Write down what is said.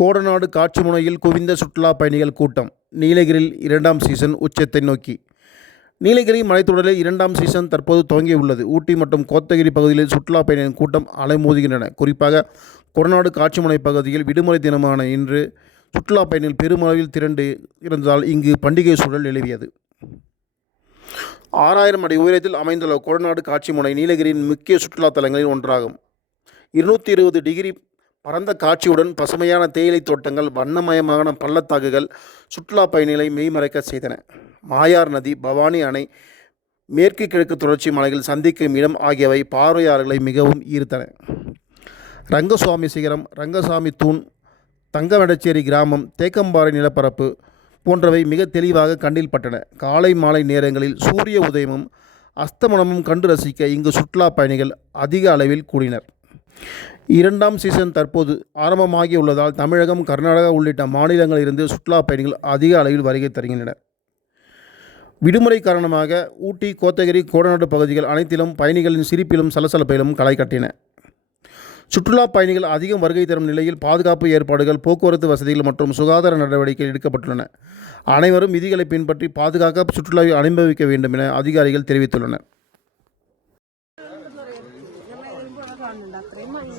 கோடநாடு காட்சிமுனையில் குவிந்த சுற்றுலா பயணிகள் கூட்டம். நீலகிரியில் இரண்டாம் சீசன் உச்சத்தை நோக்கி. நீலகிரி மலைத்தொடரில் இரண்டாம் சீசன் தற்போது துவங்கியுள்ளது. ஊட்டி மற்றும் கோத்தகிரி பகுதிகளில் சுற்றுலா பயணிகளின் கூட்டம் அலைமோதுகின்றன. குறிப்பாக கொடநாடு காட்சிமுனை பகுதியில் விடுமுறை தினமான இன்று சுற்றுலா பயணிகள் பெருமளவில் திரண்டு இருந்ததால் இங்கு பண்டிகை சூழல் நிலவியது ஆறாயிரம் அடி உயரத்தில் அமைந்துள்ள கொடநாடு காட்சிமுனை நீலகிரியின் முக்கிய சுற்றுலா தலங்களில் ஒன்றாகும். இருநூற்றி இருபது டிகிரி பரந்த காட்சியுடன் பசுமையான தேயிலை தோட்டங்கள் வண்ணமயமான பள்ளத்தாக்குகள் சுற்றுலா பயணிகளை மெய்மறைக்க செய்தன. மாயார் நதி பவானி அணை மேற்கு கிழக்கு தொடர்ச்சி மலைகள் சந்திக்கும் இடம் ஆகியவை பார்வையாளர்களை மிகவும் ஈர்த்தன. ரங்கசுவாமி சிகரம் ரங்கசாமி தூண் தங்கவடச்சேரி கிராமம் தேக்கம்பாறை நிலப்பரப்பு போன்றவை மிக தெளிவாக கண்ணில் பட்டன. காலை மாலை நேரங்களில் சூரிய உதயமும் அஸ்தமனமும் கண்டு ரசிக்க இங்கு சுற்றுலா பயணிகள் அதிக அளவில் கூடினர். இரண்டாம் சீசன் தற்போது ஆரம்பமாகி உள்ளதால் தமிழகம் கர்நாடகா உள்ளிட்ட மாநிலங்களிலிருந்து சுற்றுலா பயணிகள் அதிக அளவில் வருகை தருகின்றனர். விடுமுறை காரணமாக ஊட்டி கோத்தகிரி கோடநாடு பகுதிகள் அனைத்திலும் பயணிகளின் சிரிப்பிலும் சலசலப்பிலும் களை கட்டின. சுற்றுலா பயணிகள் அதிகம் வருகை தரும் நிலையில் பாதுகாப்பு ஏற்பாடுகள் போக்குவரத்து வசதிகள் மற்றும் சுகாதார நடவடிக்கைகள் எடுக்கப்பட்டுள்ளன. அனைவரும் விதிகளை பின்பற்றி பாதுகாக்க சுற்றுலாவை அனுபவிக்க வேண்டும் என அதிகாரிகள் தெரிவித்துள்ளனர். കാണുന്നുണ്ട് അത്രയും മഞ്ഞ